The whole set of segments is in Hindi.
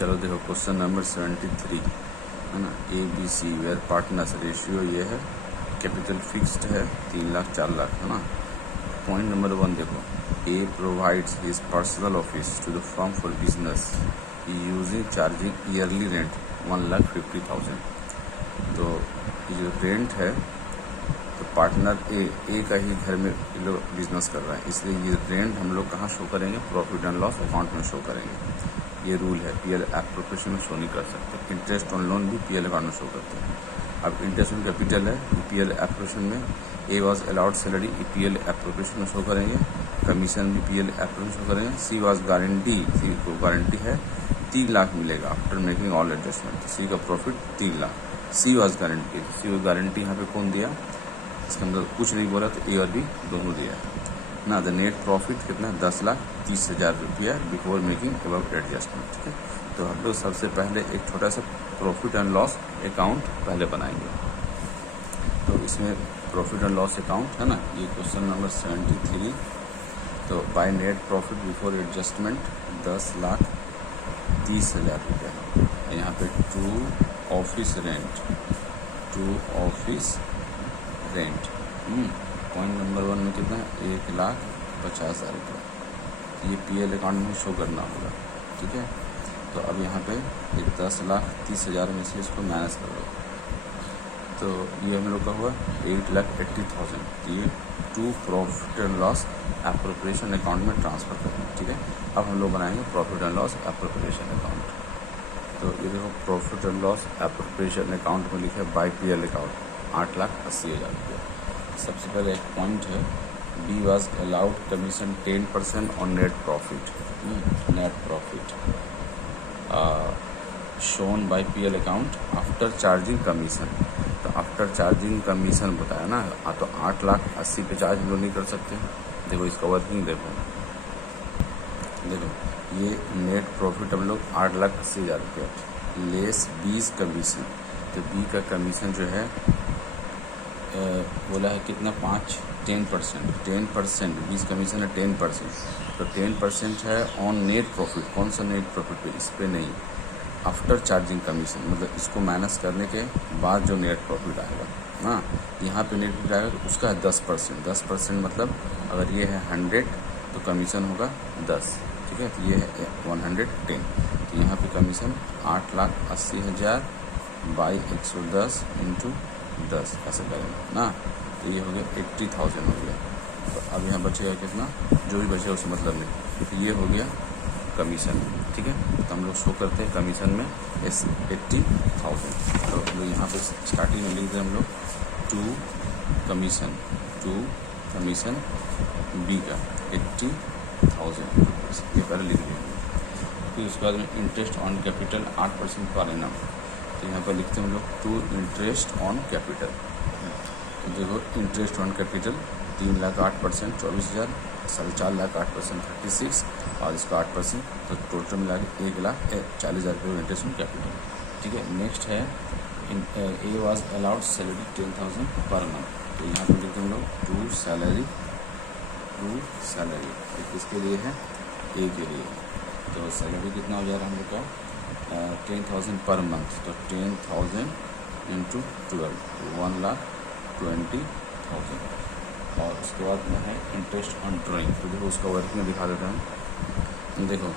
चलो देखो क्वेश्चन नंबर 73 है ना, ABC वेयर पार्टनर्स रेशियो ये है, कैपिटल फिक्स्ड है 3 लाख 4 लाख है ना। पॉइंट नंबर 1 देखो, A provides his personal office to the firm for business using charging yearly rent 1,50,000। तो ये जो रेंट है तो पार्टनर ए का ही घर में लोग बिजनेस कर रहा है, इसलिए ये रेंट हम लोग कहाँ शो करेंगे, प्रॉफिट एंड लॉस अकाउंट में शो करेंगे। ये रूल है, पीएल एप्रोप्रिएशन में शो नहीं कर सकते। इंटरेस्ट ऑन लोन भी पीएल अकाउंट में शो करते हैं। अब इंटरेस्ट ऑन कैपिटल है, पीएल एप्रोप्रिएशन में ए was allowed salary, PL appropriation में शो करेंगे। कमीशन भी पीएल एप्रोप्रिएशन शो करेंगे। सी वाज गारंटी, सी को गारंटी है 3 लाख मिलेगा after making all adjustment. C का profit 3 lakh. C was guarantee, C को गारंटी यहाँ पे कौन दिया, इसके अंदर कुछ नहीं बोला तो ए और बी दोनों दिया है ना। द नेट प्रॉफिट कितना है, 10,30,000 रुपया बिफोर मेकिंग अबाउट एडजस्टमेंट। ठीक है, तो हम लोग सबसे पहले एक छोटा सा प्रॉफिट एंड लॉस अकाउंट पहले बनाएंगे। तो इसमें प्रॉफिट एंड लॉस अकाउंट है ना, ये क्वेश्चन नंबर 73। तो by net profit before adjustment 10,30,000 रुपया। यहाँ पे to office rent, to office rent. Point number 1 में कितना है, 1,50,000 रुपया। ये पीएल अकाउंट में शो करना होगा। ठीक है, तो अब यहाँ पे 10,30,000 में से इसको माइनस कर लो, तो ये हम लोग का हुआ 8,80,000। तो ये to profit and loss appropriation account में ट्रांसफ़र करेंगे। ठीक है, अब हम लोग बनाएंगे profit and loss appropriation account. तो ये देखो, profit and loss appropriation account में लिखा है बाय पीएल अकाउंट 8,80,000 रुपया। सबसे पहले एक पॉइंट है, B was allowed commission 10% on net profit. Net profit shown by PL account after charging commission. तो आफ्टर चार्जिंग कमीशन बताया ना, तो 8,80,000 पे चार्ज हम लोग नहीं कर सकते। देखो इसका वर्किंग देखो, ये नेट प्रॉफिट हम लोग 8,80,000 रुपया लेस 20 कमीशन। तो बी का कमीशन जो है बोला है कितना, 10%। 20 कमीशन है 10%, तो 10% है ऑन नेट प्रॉफिट। कौन सा नेट प्रॉफिट पे, इस पे नहीं, आफ्टर चार्जिंग कमीशन, मतलब इसको माइनस करने के बाद जो नेट प्रॉफिट आएगा ना, यहाँ पे नेट प्रॉफिट आएगा तो उसका है 10%। 10% मतलब अगर ये है 100 तो कमीशन होगा 10। ठीक है, तो ये है 110। तो यहाँ पे कमीशन 8,80,000 बाई 110 इंटू 10 ऐसे करेंगे ना, तो ये हो गया 80,000 हो गया। तो अब यहाँ बचेगा कितना, जो भी बचेगा उससे मतलब नहीं। तो ये हो गया कमीशन। ठीक है, तो हम लोग शो करते हैं कमीशन में 80,000। तो हम लोग यहाँ पे स्टार्टिंग में लिख दें हम लोग टू कमीशन बी का 80,000 रुपीज़, ये पहले लिख देंगे। फिर उसके बाद में interest on capital 8% per annum. तो यहाँ पर लिखते हैं हम लोग टू इंटरेस्ट ऑन कैपिटल। तो देखो, interest on capital 3 lakh 8%, 24,000, 4.5 lakh 8% 36, और इसका 8%, तो टोटल मिला के 1,40,000 रुपये इंटरेस्ट ऑन कैपिटल। ठीक है, नेक्स्ट है ए was allowed salary 10,000 per month. तो यहाँ पर लिखते हैं हम लोग टू सैलरी, किसके लिए है, ए के लिए। तो सैलरी कितना हो जा रहा है हम लोग का, 10,000 पर मंथ। तो 10,000 इंटू 12, 1,20,000। और उसके बाद में है इंटरेस्ट ऑन ड्राइंग। तो देखो उसका वर्क में दिखा देता है। देखो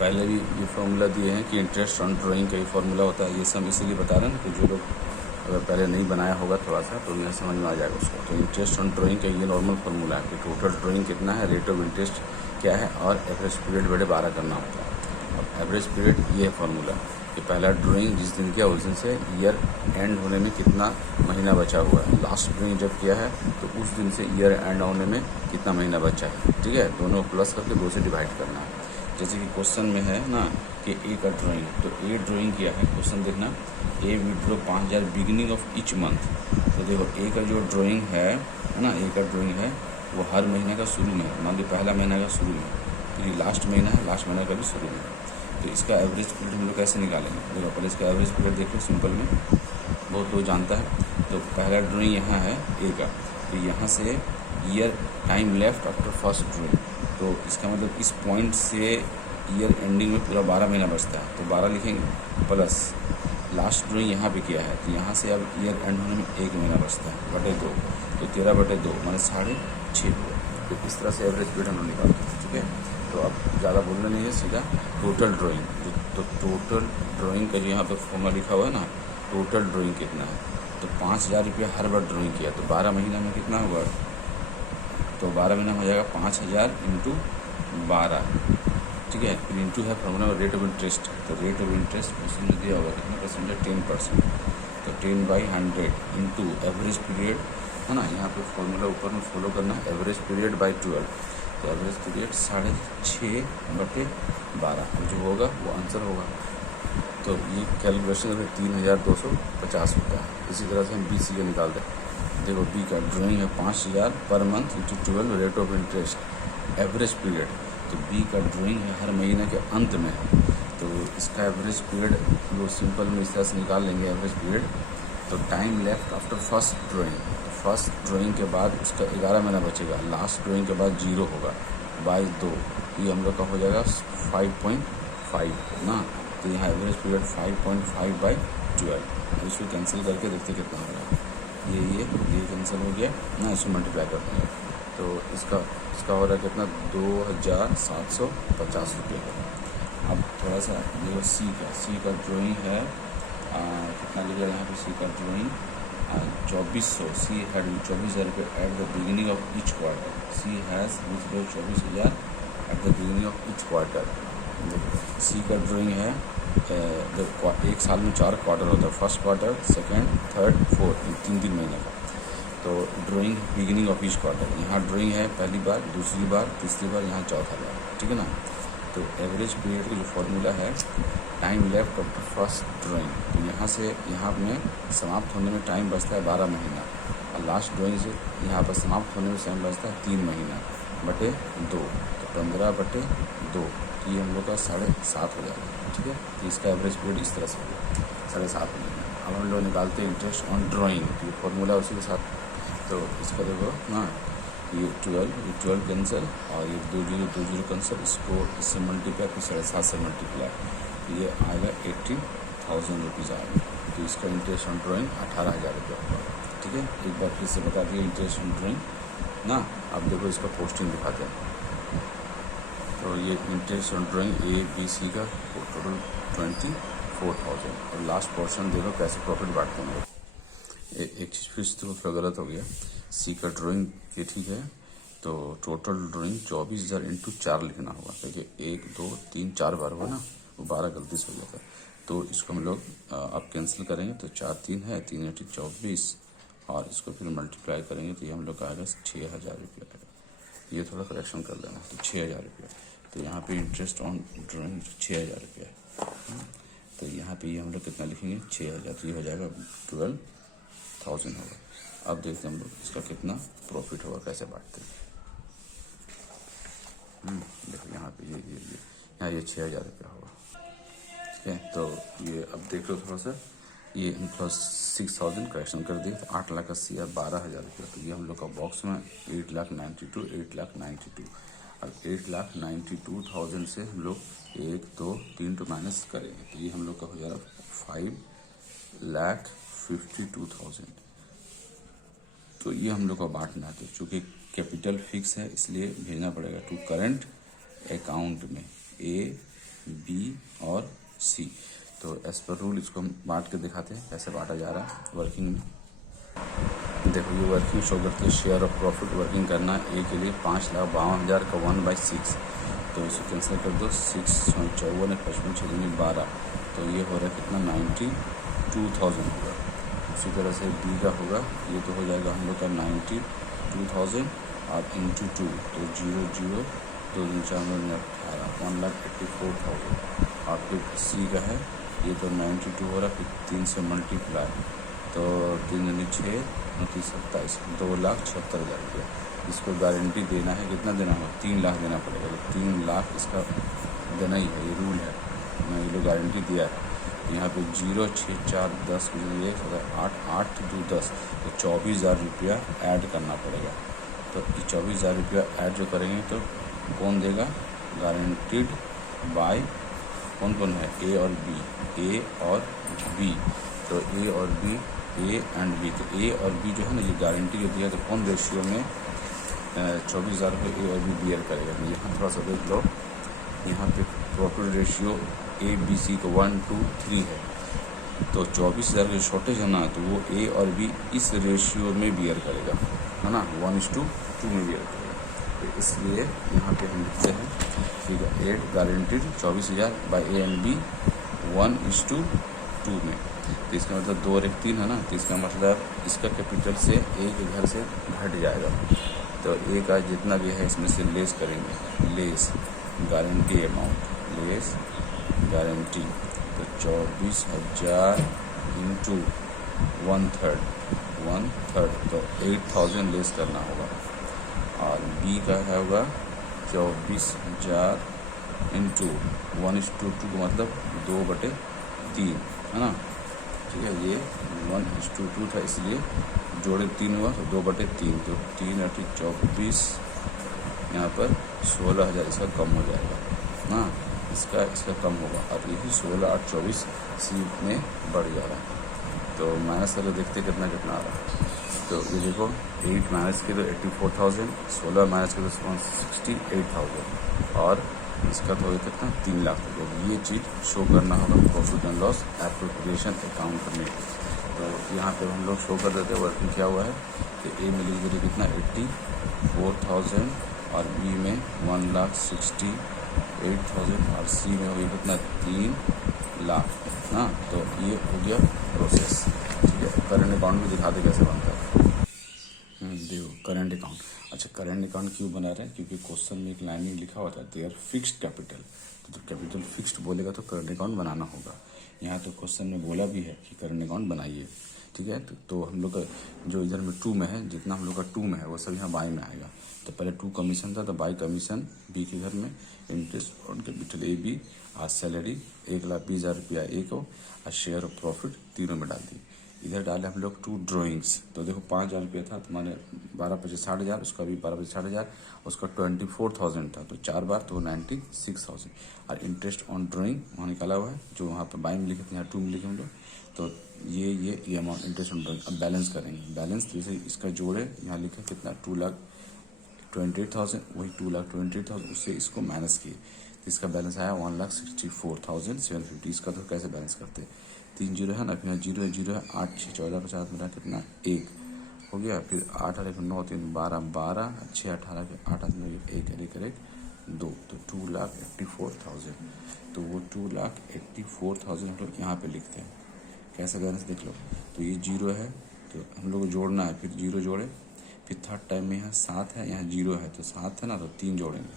पहले भी ये फार्मूला दिए हैं कि इंटरेस्ट ऑन ड्राइंग का ये फार्मूला होता है। ये सब इसीलिए बता रहे हैं कि जो लोग अगर पहले नहीं बनाया होगा थोड़ा सा तो यह समझ में आ जाएगा उसको। तो इंटरेस्ट ऑन ड्राइंग का ये नॉर्मल फार्मूला है कि टोटल ड्राइंग कितना है, रेट ऑफ इंटरेस्ट क्या है, और एवरेज पीरियड बड़े 12 करना होता है। और एवरेज पीरियड ये है फार्मूला कि पहला ड्राइंग जिस दिन किया उस दिन से ईयर एंड होने में कितना महीना बचा हुआ है। लास्ट ड्राइंग जब किया है तो उस दिन से ईयर एंड होने में कितना महीना बचा है। ठीक है, दोनों प्लस करके 2 से डिवाइड करना है। जैसे कि क्वेश्चन में है ना कि ए का ड्राइंग, तो ए ड्राइंग किया है, क्वेश्चन देखना, A withdraw 5,000 beginning of each month. तो देखो ए का जो ड्राइंग है ना, ए का ड्राइंग है वो हर महीने का शुरू में, मान लो पहला महीना का शुरू में, तो ये लास्ट महीना है, लास्ट महीना का भी शुरू में। तो इसका एवरेज पीरियड हम लोग कैसे निकालेंगे, देखो पहले इसका एवरेज पीरियड देखो सिंपल में, बहुत लोग जानता है। तो पहला ड्राइंग यहाँ है ए का, तो यहाँ से year time left after first drawing, तो इसका मतलब इस पॉइंट से ईयर एंडिंग में पूरा 12 महीना बचता है, तो 12 लिखेंगे प्लस लास्ट ड्राइंग यहाँ पे किया है, तो यहाँ से अब ईयर एंड होने में 1 महीना बचता है बटे 2, तो 13/2 माने 6.5 हुआ। तो इस तरह से एवरेज पीरियड हम लोग निकालते हैं। ठीक है, तो अब ज़्यादा बोलना नहीं है, सीधा टोटल ड्राइंग। तो टोटल ड्राइंग का जो यहाँ पे फॉर्मूला लिखा हुआ है ना, टोटल ड्राइंग कितना है, तो 5,000 रुपया हर बार ड्राइंग किया, तो 12 महीना में कितना होगा, तो 12 महीना में हो जाएगा 5,000 इंटू 12। ठीक है, फिर इंटू है फॉर्मूला में रेट ऑफ इंटरेस्ट, तो रेट ऑफ इंटरेस्ट क्वेश्चन में दिया होगा कितना परसेंट है, 10%, तो 10/100 इंटू एवरेज पीरियड है ना, यहाँ पे फॉर्मूला ऊपर में फॉलो करना है, एवरेज पीरियड बाई 12, तो एवरेज पीरियड 6.5/12 जो होगा वो आंसर होगा। तो ये कैलकुलेशन अगर 3,250 होता है। इसी तरह से हम BC का निकालते हैं। देखो बी का ड्राइंग है 5,000 per month into 12 rate of interest average period, तो बी का ड्राइंग है हर महीने के अंत में, तो इसका एवरेज पीरियड लोग सिंपल में इस तरह से निकाल लेंगे एवरेज पीरियड। तो time left after first drawing के बाद उसका 11 महीना बचेगा, लास्ट ड्राइंग के बाद 0 होगा बाई 2, ये हम लोग का हो जाएगा 5.5 ना, तो यहाँ एवरेज पीरियड 5.5/12। इसको कैंसिल करके देखते कितना हो जाएगा, ये कैंसिल हो गया ना, इसको मल्टीप्लाई करते हैं, तो इसका हो रहा है कितना, 2,750 रुपये का। अब थोड़ा सा देखो सी का ड्राइंग है कितना लिखा यहाँ पे, सी का ड्राइंग 2400, सी हैड 24,000 रुपये at the beginning of each quarter, C has 24,000 at the beginning of each quarter. C का ड्राइंग है एक साल में 4 क्वार्टर होता है, first quarter, second, third, fourth, 3 महीने का। तो drawing beginning of each quarter, यहाँ ड्राइंग है पहली बार, दूसरी बार, तीसरी बार, यहाँ चौथा बार। ठीक है ना, तो एवरेज पीरियड का जो फॉर्मूला है time left of the first drawing, तो यहाँ से यहाँ में समाप्त होने में टाइम बचता है 12 महीना, और लास्ट ड्राइंग से यहाँ पर समाप्त होने में टाइम बचता है 3 महीना बटे 2, तो 15/2, ये हम लोग का 7.5 हो जाएगा। ठीक है, तो इसका एवरेज पीरियड इस तरह से हो गया 7.5 महीना। अब हम लोग निकालते हैं इंटरेस्ट ऑन ड्राइंग, तो ये फॉर्मूला उसी के साथ, तो इसका देखो ना, ये 12 कैंसिल और ये 2 0 कैंसिल, इसको इससे मल्टीप्लाई, फिर 7.5 से मल्टीप्लाई, ये आएगा 18,000 रुपीज़ आएगा। तो इसका इंटरेस्ट ऑन ड्राइंग 18,000 रुपये होगा। ठीक है, एक बार फिर से बता दिए इंटरेस्ट ऑन ड्राइंग ना। अब देखो इसका पोस्टिंग दिखाते हैं, तो ये इंटरेस्ट ऑन ड्राइंग ABC का टोटल 24,000, और लास्ट पोर्शन देखो कैसे प्रॉफिट बांटते हैं। एक चीज़ फिर तो गलत हो गया, सी का ड्राइंग ये ठीक है, तो टोटल ड्राइंग 24,000 इंटू 4 लिखना होगा, क्योंकि 1 2 3 4 बार हुआ ना, वो 12 गलती से हो जाता है। तो इसको हम लोग अब कैंसिल करेंगे, तो 4 3 है, 3 8 24, और इसको फिर मल्टीप्लाई करेंगे तो ये हम लोग का आएगा 6,000 रुपया आएगा। ये थोड़ा करेक्शन कर लेना, तो 6,000 रुपया, तो यहाँ पे इंटरेस्ट ऑन ड्राइंग 6,000 रुपया है, तो यहाँ पे ये हम लोग कितना लिखेंगे 6,000, तो ये हो जाएगा 12,000 होगा। अब देखते हैं हम लोग इसका कितना प्रॉफिट होगा, कैसे बांटते हैं। देखो यहाँ पे ये यहाँ ये 6,000 रुपया होगा। ठीक है, तो ये अब देख लो थोड़ा सा, ये प्लस 6,000 करेक्शन कर दिए, तो 8,80,000 12,000 रुपया, तो ये हम लोग का बॉक्स में 8,92,000 अब 8,92,000 से हम लोग 1 2 3 तो माइनस करेंगे, तो ये हम लोग का हो जाएगा 5,52,000। तो ये हम लोग का बांटना है, तो चूँकि कैपिटल फिक्स है इसलिए भेजना पड़ेगा टू करंट अकाउंट में A, B और C। तो एज पर रूल इसको हम बांट के दिखाते हैं कैसे बांटा जा रहा है वर्किंग में। देखो ये वर्किंग शो करती है, शेयर ऑफ प्रॉफिट वर्किंग करना है A के लिए 5,52,000 का 1/6, तो इसे कैंसिल कर दो, 6 54 55 6 12, तो ये हो रहा है कितना 92,000 होगा। उसी तरह से B का होगा, ये तो हो जाएगा हम लोग का 92,000 और इंटू 2, तो 0 0 2 4 18 1,84,000, और फिर C का है, ये तो 92 हो रहा है, फिर 3 से मल्टीप्लाई, तो 3 6 29 27 2,76,000 रुपया। इसको गारंटी देना है, कितना देना होगा 3 लाख देना पड़ेगा, तो 3 लाख इसका देना ही है, ये रूल है, मैं ये लोग गारंटी दिया है। यहाँ पे 0 6 4 10 1 8 8 2 10, तो 24,000 रुपया ऐड करना पड़ेगा। तो 24,000 रुपया ऐड जो करेंगे तो कौन देगा, गारंटीड बाय कौन कौन है, ए और बी, ए और बी। तो ए और बी, ए एंड बी, तो ए और बी जो है ना, ये गारंटी जो दिया तो कौन रेशियो में 24,000 रुपये ए और बी बियर करेगा। यहाँ थोड़ा सा देख लो, यहाँ पे profit ratio A B C को 1 2 3 है, तो 24,000 के शॉर्टेज है ना, तो वो ए और बी इस रेशियो में बियर करेगा, है ना, 1:2 में बियर करेगा। तो इसलिए यहाँ पे हम लिखते हैं figure 8 guaranteed 24,000 by A and B 1:2 में। तो इसका मतलब 2 और 1 3 है ना, तो इसका मतलब इसका कैपिटल से ए के घर से घट जाएगा। तो ए का जितना भी है इसमें से लेस करेंगे, less guarantee amount, less guarantee, तो 24,000 इंटू 1/3, तो 8,000 लेस करना होगा। और बी का है होगा 24,000 इंटू 1:2 का मतलब 2/3, है ना, ठीक है। ये 1:2 था, इसलिए जोड़े 3 हुआ तो 2/3, तो 3 8 24, यहाँ पर 16,000 इसका कम हो जाएगा ना, इसका कम होगा। और यही 16 8 24 सी में बढ़ जा रहा है। तो माइनस करके देखते कितना आ रहा है। तो ये देखो 8 माइनस के तो 84,000, 16 माइनस के तो 68,000, और इसका तो हो कितना 3 लाख रुपये। ये चीज़ शो करना होगा profit and loss appropriation account में। तो यहाँ पे हम लोग शो कर देते हैं वर्किंग क्या हुआ है कि ए में लिख देते कितना 84,000, और बी में 1,68,000, और सी में हुई कितना 3 लाख ना। तो ये हो गया प्रोसेस, ठीक है। करंट अकाउंट में दिखा दे कैसे बनता है। देखो करंट अकाउंट, अच्छा करंट अकाउंट क्यों बना रहे हैं, क्योंकि क्वेश्चन में एक लाइन में लिखा होता है देयर फिक्स्ड कैपिटल, तो कैपिटल फिक्स्ड बोलेगा तो करंट अकाउंट बनाना होगा। यहाँ तो क्वेश्चन में बोला भी है कि करंट अकाउंट बनाइए, ठीक है। तो हम लोग का जो इधर में 2 में है, जितना हम लोग का 2 में है वो सब यहाँ बाई में आएगा। तो पहले 2 कमीशन था, तो बाई कमीशन बी के घर में, interest on capital A B, आज सैलरी 1,20,000 रुपया ए को, और शेयर ऑफ प्रॉफिट तीनों में डाल दी। इधर डाले हम लोग 2 ड्राइंग्स, तो देखो 5,000 रुपया था, तुम्हारे 12 × 60,000, उसका भी 12 × 60,000, उसका 24,000 था, तो 4 बार तो 96,000। और इंटरेस्ट ऑन ड्राइंग वहाँ निकाला हुआ है, जो वहाँ पर बाई में लिखे थे, यहाँ 2 में लिखे हम लोग। तो ये अमाउंट इंटरेस्ट ऑन ड्राइंग। अब बैलेंस करेंगे, बैलेंस जैसे इसका जोड़े, यहाँ लिखा कितना 2,28,000, वही 2,28,000, उससे इसको माइनस किए, तो इसका बैलेंस आया 1,64,750। इसका तो कैसे बैलेंस करते हैं, 3 जीरो है ना, फिर 0 है 0 है, 8 6 14 50 मेरा कितना 1 हो गया, फिर 8 8 9 3 12 12, 6 18 के 8 8 1 1 2, तो 2,84,000। तो वो 2,84,000 हम लोग यहाँ पे लिखते हैं। कैसा बैलेंस देख लो, तो ये 0 है, तो हम लोग को जोड़ना है, फिर 0 जोड़े, फिर थर्ड टाइम में यहाँ 7 है, यहाँ 0 है, तो 7 है ना, तो 3 जोड़ेंगे,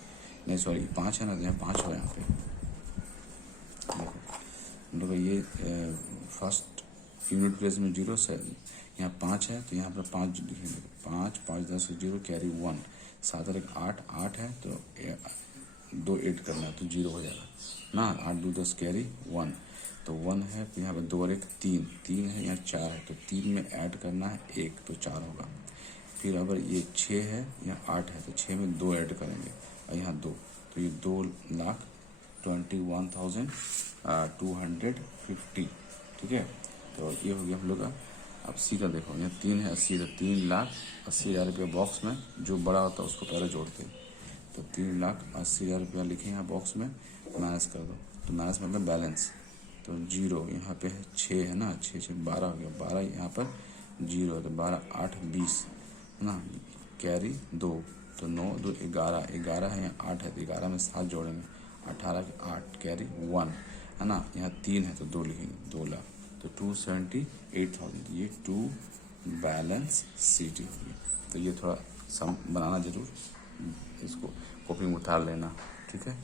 नहीं सॉरी 5 है ना, तो यहाँ 5 हो, यहाँ पे देखो हम लोग ये फर्स्ट यूनिट प्लेस में 0 से यहाँ 5 है, तो यहाँ पर 5 लिखेंगे, 5 5 10 0 कैरी 1, 7 और 1 8 8 है, तो 2 ऐड करना है, तो 0 हो जाएगा ना, 8 2 10 कैरी 1, तो 1 है, तो यहाँ पर 2 और 1 3 3 है, यहाँ 4 है, तो 3 में ऐड करना है 1, तो 4 होगा। फिर अगर ये 6 है, यहाँ 8 है, तो 6 में 2 ऐड करेंगे, और यहाँ 2, तो ये 2,21,250, ठीक है। तो ये हो गया हम लोग का। अब सी का देखो, यहाँ 3 है, 80, तो 3,80,000 रुपया बॉक्स में, जो बड़ा होता है उसको पहले जोड़ते हैं, तो 3,80,000 रुपया लिखे यहाँ बॉक्स में, माइनस कर दो, तो माइनस मतलब बैलेंस, तो 0 यहाँ पे है, 6 है ना, 6 6 12 हो गया, 12 यहाँ पर 0 है, तो 12 8 20 है ना, कैरी 2, तो 9 2 11 11 है, यहाँ 8 है, तो 11 में 7 जोड़ेंगे, 18 के 8 कैरी 1 है ना, यहाँ 3 है, तो 2 लिखेंगे, 2 लाख, तो 278,000, ये 2 बैलेंस शीट होगी। तो ये थोड़ा सम बनाना जरूर, इसको कॉपी में उतार लेना, ठीक है।